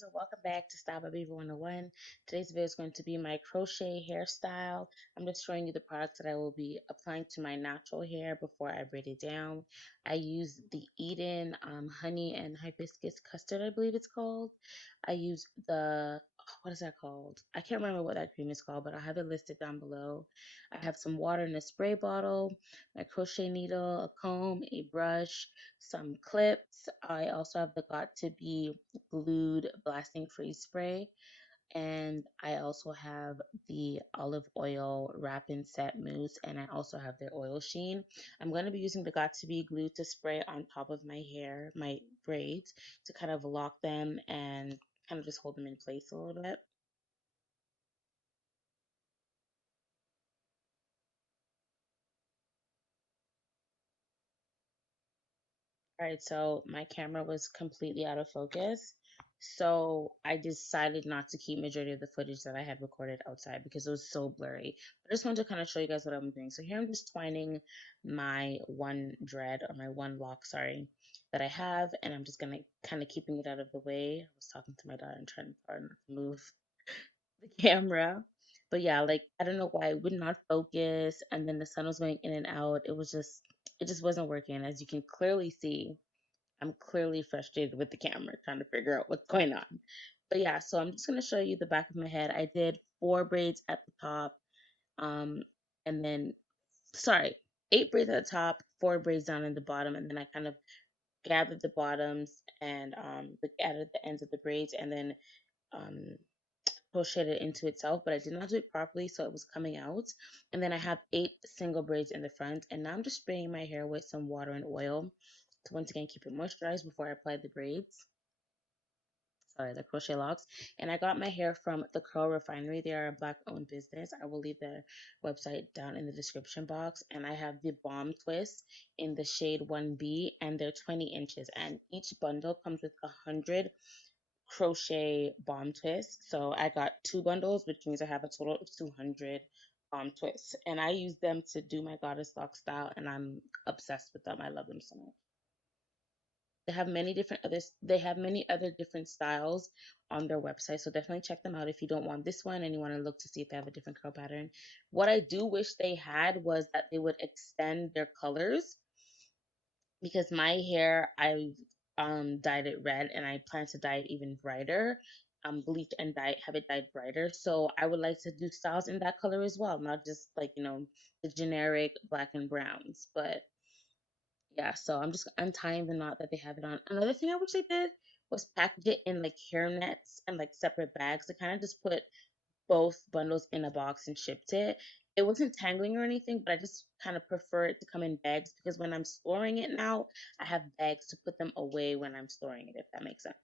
loves, and welcome back to StyledByBeaver 101. Today's video is going to be my crochet hairstyle. I'm just showing you the products that I will be applying to my natural hair before I braid it down. I use the Eden honey and hibiscus custard, I believe it's called. I use the what is that called? I can't remember what that cream is called, but I'll have it listed down below. I have some water in a spray bottle, my crochet needle, a comb, a brush, some clips. I also have the Got to Be glued blasting freeze spray, and I also have the olive oil wrap and set mousse, and I also have their oil sheen. I'm going to be using the Got to Be glue to spray on top of my hair, my braids, to kind of lock them and kind of just hold them in place a little bit. All right, so my camera was completely out of focus. So I decided not to keep majority of the footage that I had recorded outside because it was so blurry. I just wanted to kind of show you guys what I'm doing. So here I'm just twining my one dread, or my one lock, sorry, that I have, and I'm just gonna kind of keeping it out of the way. I was talking to my daughter and trying to tell her not to move the camera. But yeah, like I don't know why it would not focus, and then the sun was going in and out. It just wasn't working. As you can clearly see, I'm clearly frustrated with the camera trying to figure out what's going on. But yeah, so I'm just going to show you the back of my head. I did 4 braids at the top, um, and then, sorry, 8 braids at the top, 4 braids down in the bottom, and then I kind of gathered the bottoms and added the ends of the braids, and then um, crocheted it into itself, but I did not do it properly, so it was coming out. And then I have 8 single braids in the front, and now I'm just spraying my hair with some water and oil to once again keep it moisturized before I apply the braids. Sorry, the crochet locks. And I got my hair from the Refinery. They are a black owned business. I will leave their website down in the description box. And I have the bomb twist in the shade 1B, and they're 20 inches. And each bundle comes with 100 crochet bomb twists. So I got 2 bundles, which means I have a total of 200 bomb twists. And I use them to do my goddess lock style, and I'm obsessed with them. I love them so much. They have many other different styles on their website, so definitely check them out if you don't want this one and you want to look to see if they have a different curl pattern. What I do wish they had was that they would extend their colors, because my hair, I dyed it red and I plan to dye it even brighter. Bleach and dye, have it dyed brighter. So I would like to do styles in that color as well, not just like, the generic black and browns. But yeah, so I'm just untying the knot that they have it on. Another thing I wish they did was package it in like hair nets and like separate bags. They kind of just put both bundles in a box and shipped it. It wasn't tangling or anything, but I just kind of prefer it to come in bags, because when I'm storing it now, I have bags to put them away when I'm storing it, if that makes sense.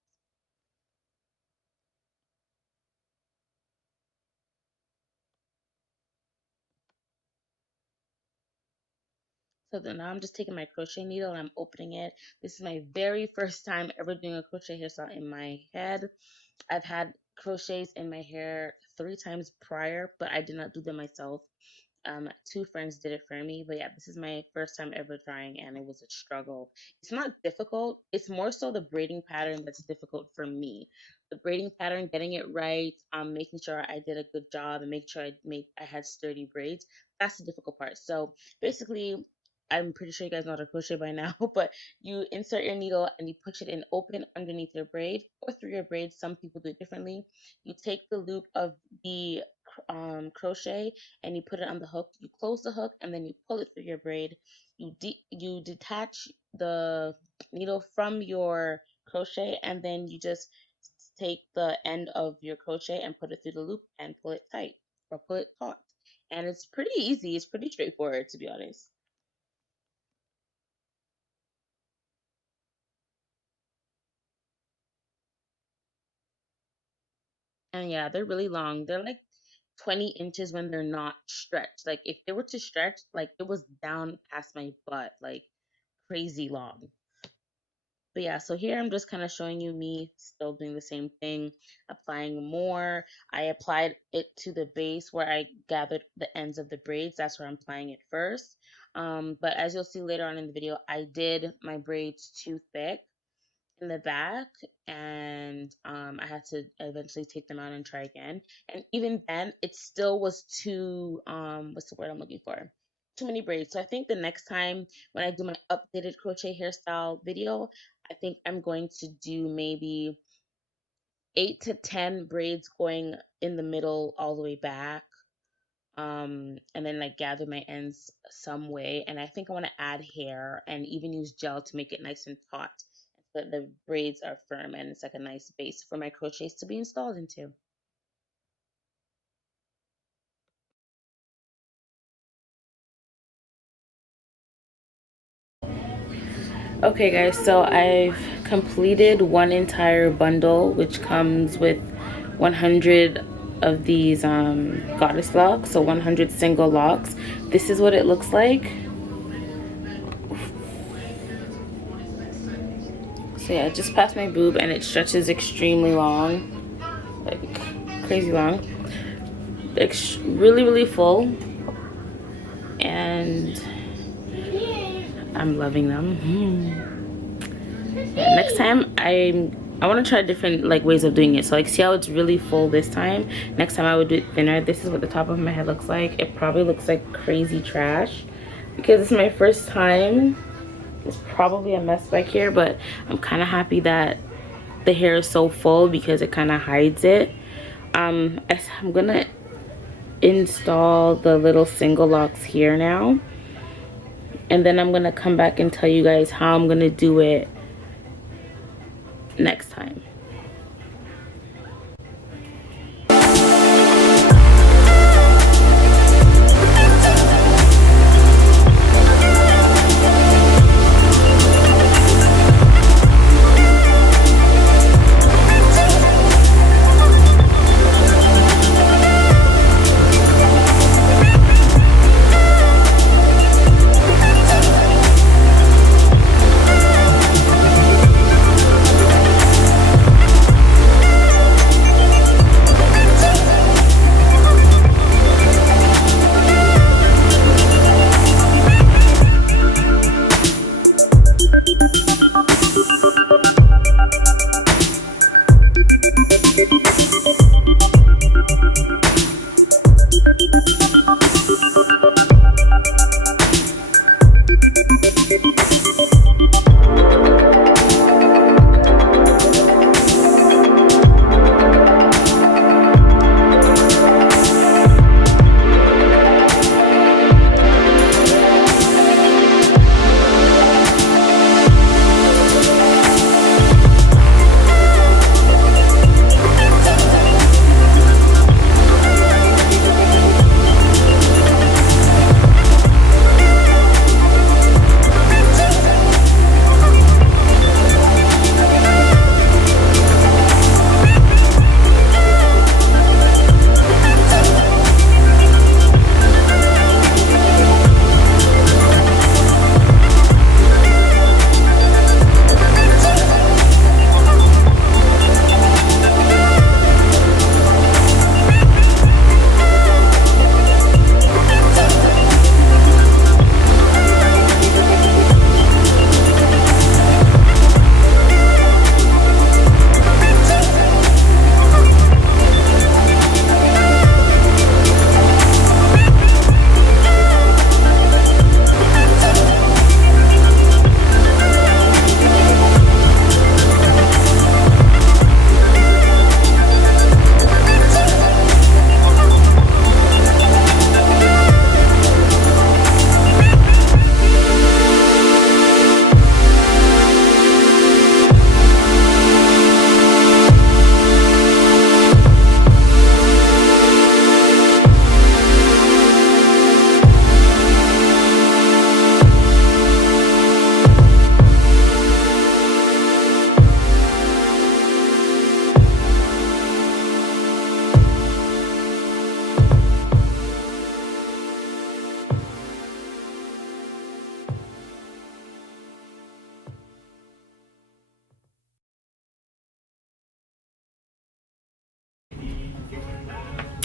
So then now I'm just taking my crochet needle and I'm opening it. This is my very first time ever doing a crochet hairstyle in my head. I've had crochets in my hair 3 times prior, but I did not do them myself. 2 friends did it for me, but yeah, this is my first time ever trying, and it was a struggle. It's not difficult, it's more so the braiding pattern that's difficult for me. The braiding pattern, getting it right, making sure I did a good job, and make sure I had sturdy braids. That's the difficult part. So basically, I'm pretty sure you guys know how to crochet by now, but you insert your needle and you push it in open underneath your braid or through your braid. Some people do it differently. You take the loop of the crochet and you put it on the hook. You close the hook and then you pull it through your braid. You detach the needle from your crochet, and then you just take the end of your crochet and put it through the loop and pull it tight, or pull it taut. And it's pretty easy. It's pretty straightforward, to be honest. And yeah, they're really long. They're like 20 inches when they're not stretched. Like if they were to stretch, like it was down past my butt, like crazy long. But yeah, so here I'm just kind of showing you me still doing the same thing, applying more. I applied it to the base where I gathered the ends of the braids. That's where I'm applying it first. But as you'll see later on in the video, I did my braids too thick. in the back, and I had to eventually take them out and try again. And even then, it still was too what's the word I'm looking for? Too many braids. So I think the next time when I do my updated crochet hairstyle video, I think I'm going to do maybe 8 to 10 braids going in the middle all the way back, and then like gather my ends some way. And I think I want to add hair and even use gel to make it nice and taut so that the braids are firm and it's like a nice base for my crochets to be installed into. Okay guys, so I've completed one entire bundle, which comes with 100 of these goddess locks, so 100 single locks. This is what it looks like. So yeah, just past my boob, and it stretches extremely long, like crazy long. It's really full, and I'm loving them. Yeah, next time I want to try different like ways of doing it. So like, see how it's really full this time? Next time I would do it thinner. This is what the top of my head looks like. It probably looks like crazy trash because it's my first time. It's probably a mess back here, but I'm kind of happy that the hair is so full because it kind of hides it. I'm gonna install the little single locks here now, and then I'm gonna come back and tell you guys how I'm gonna do it next time.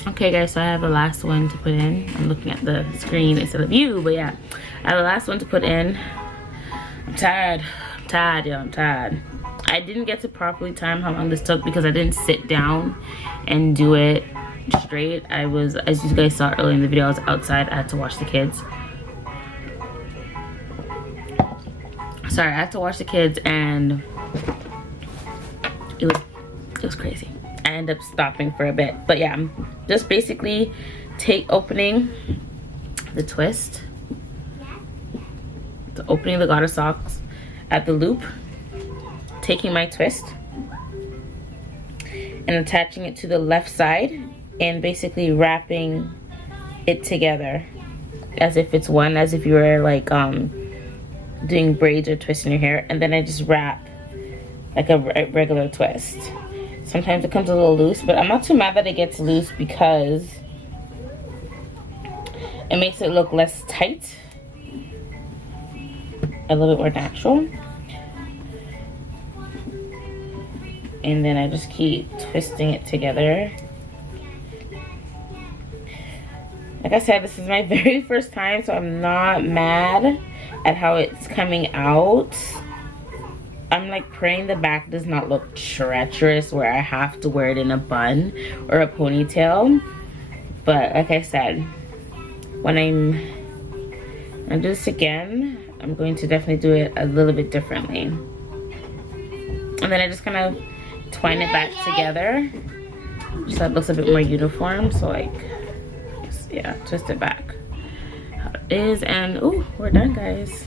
Okay guys, so I have the last one to put in. I'm looking at the screen instead of you, but yeah, I have the last one to put in. I'm tired, yo, I'm tired. I didn't get to properly time how long this took because I didn't sit down and do it straight. I was, as you guys saw earlier in the video, I was outside. I had to watch the kids. Sorry, I had to watch the kids, and it was crazy. I ended up stopping for a bit, but yeah, just basically opening the twist, opening the garter socks at the loop, taking my twist and attaching it to the left side and basically wrapping it together as if it's one, as if you were like doing braids or twisting your hair, and then I just wrap like a regular twist. Sometimes it comes a little loose, but I'm not too mad that it gets loose because it makes it look less tight, a little bit more natural. And then I just keep twisting it together. Like I said, this is my very first time, so I'm not mad at how it's coming out. I'm like praying the back does not look treacherous where I have to wear it in a bun or a ponytail. But like I said, when I'm gonna do this again, I'm going to definitely do it a little bit differently. And then I just kind of twine it back together so that it looks a bit more uniform. So like, just, yeah, twist it back how it is. And oh, we're done, guys.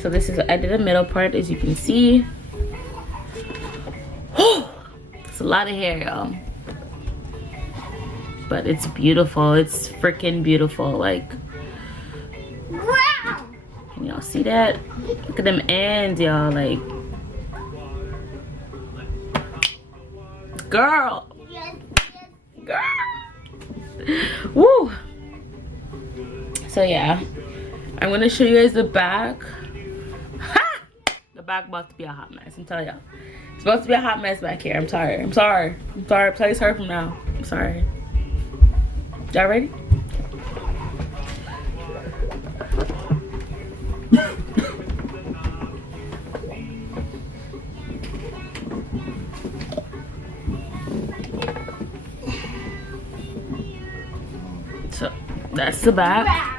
So this is, I did a middle part, as you can see. It's a lot of hair, y'all. But it's beautiful. It's freaking beautiful. Like, can y'all see that? Look at them ends, y'all. Like, girl. Woo. So yeah, I'm gonna show you guys the back. The back about to be a hot mess, I'm telling y'all. It's about to be a hot mess back here. I'm sorry. I'm sorry. I'm sorry. Please hurt from now. I'm sorry. Y'all ready? So that's the back.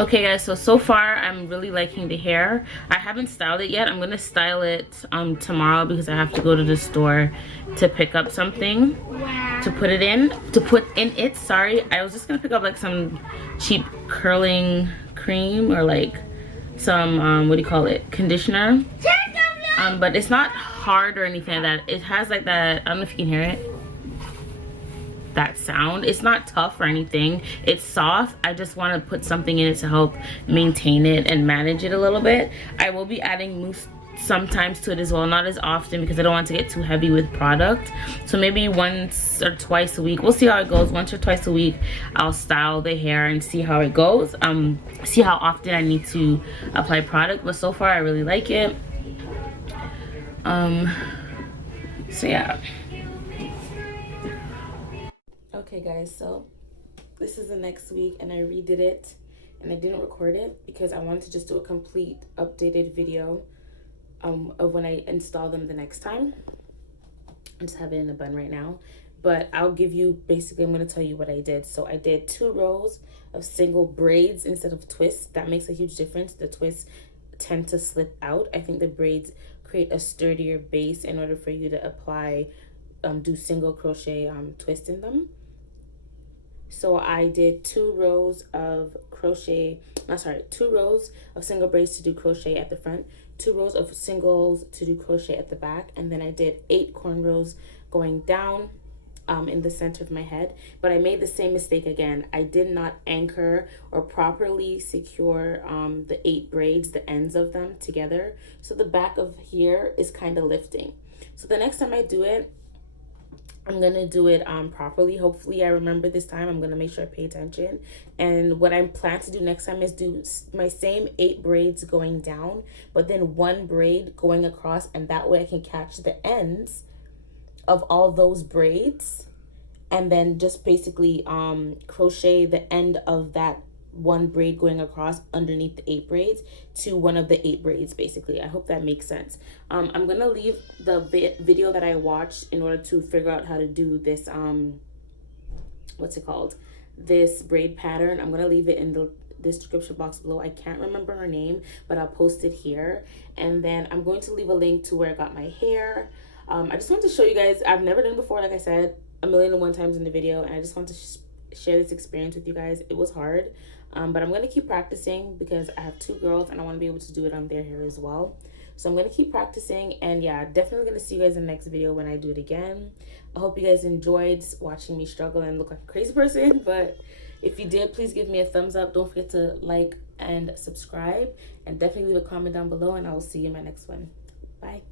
Okay guys, so far I'm really liking the hair. I haven't styled it yet. I'm gonna style it tomorrow because I have to go to the store to pick up something to put in it. Sorry, I was just gonna pick up like some cheap curling cream or like some what do you call it, conditioner, but it's not hard or anything like that. It has like that, I don't know if you can hear it, that sound. It's not tough or anything, it's soft. I just want to put something in it to help maintain it and manage it a little bit. I will be adding mousse sometimes to it as well, not as often because I don't want to get too heavy with product. So maybe once or twice a week, we'll see how it goes. Once or twice a week I'll style the hair and see how it goes, see how often I need to apply product. But so far I really like it. So yeah. Okay guys, so this is the next week and I redid it and I didn't record it because I wanted to just do a complete updated video of when I install them the next time. I just have it in a bun right now, but I'll give you, basically I'm going to tell you what I did. So I did 2 rows of single braids instead of twists. That makes a huge difference. The twists tend to slip out. I think the braids create a sturdier base in order for you to apply, do single crochet twist in them. So I did 2 rows of crochet, 2 rows of single braids to do crochet at the front, 2 rows of singles to do crochet at the back, and then I did 8 cornrows going down in the center of my head. But I made the same mistake again. I did not anchor or properly secure the 8 braids, the ends of them together. So the back of here is kind of lifting. So the next time I do it, I'm gonna do it properly. Hopefully I remember this time. I'm gonna make sure I pay attention. And what I plan to do next time is do my same 8 braids going down, but then 1 braid going across, and that way I can catch the ends of all those braids and then just basically crochet the end of that one braid going across underneath the 8 braids to one of the 8 braids, basically. I hope that makes sense. I'm gonna leave the video that I watched in order to figure out how to do this, what's it called, this braid pattern. I'm gonna leave it in the description box below. I can't remember her name, but I'll post it here. And then I'm going to leave a link to where I got my hair. I just want to show you guys, I've never done it before, like I said, 1,000,001 times in the video, and I just want to share this experience with you guys. It was hard, but I'm going to keep practicing because I have 2 girls and I want to be able to do it on their hair as well. So I'm going to keep practicing, and yeah, definitely going to see you guys in the next video when I do it again. I hope you guys enjoyed watching me struggle and look like a crazy person, but if you did, please give me a thumbs up. Don't forget to like and subscribe, and definitely leave a comment down below, and I will see you in my next one. Bye.